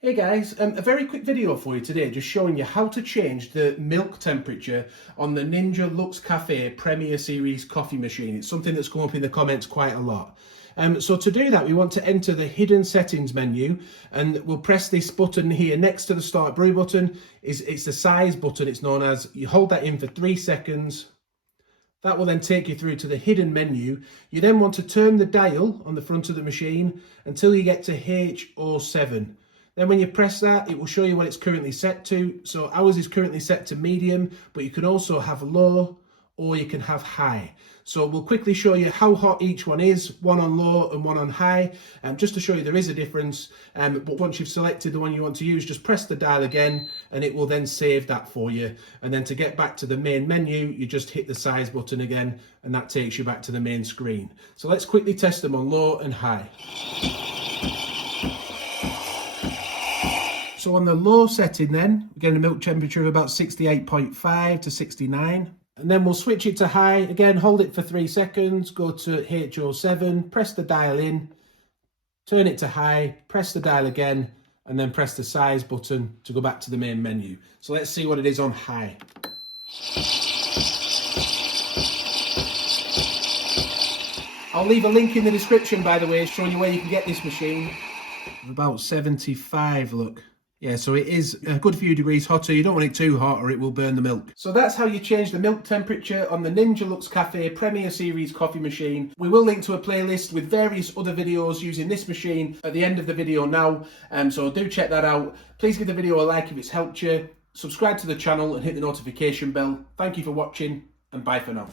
Hey guys, a very quick video for you today, just showing you how to change the milk temperature on the Ninja Luxe Café Premier Series coffee machine. It's something that's come up in the comments quite a lot. So to do that, we want to enter the hidden settings menu, and we'll press this button here next to the start brew button. It's the size button, it's known as. You hold that in for 3 seconds. That will then take you through to the hidden menu. You then want to turn the dial on the front of the machine until you get to H07. Then when you press that, it will show you what it's currently set to. So ours is currently set to medium, but you can also have low or you can have high. So we'll quickly show you how hot each one is, one on low and one on high, just to show you there is a difference. But once you've selected the one you want to use, just press the dial again and it will then save that for you. And then to get back to the main menu, you just hit the size button again and that takes you back to the main screen. So let's quickly test them on low and high. So on the low setting then, we're getting a milk temperature of about 68.5 to 69. And then we'll switch it to high. Again, hold it for 3 seconds, go to H07, press the dial in, turn it to high, press the dial again, and then press the size button to go back to the main menu. So let's see what it is on high. I'll leave a link in the description, by the way, showing you where you can get this machine. About 75, look. Yeah, so it is a good few degrees hotter. You don't want it too hot or it will burn the milk. So that's how you change the milk temperature on the Ninja Luxe Café Premier Series coffee machine. We will link to a playlist with various other videos using this machine at the end of the video now. So do check that out. Please give the video a like if it's helped you. Subscribe to the channel and hit the notification bell. Thank you for watching and bye for now.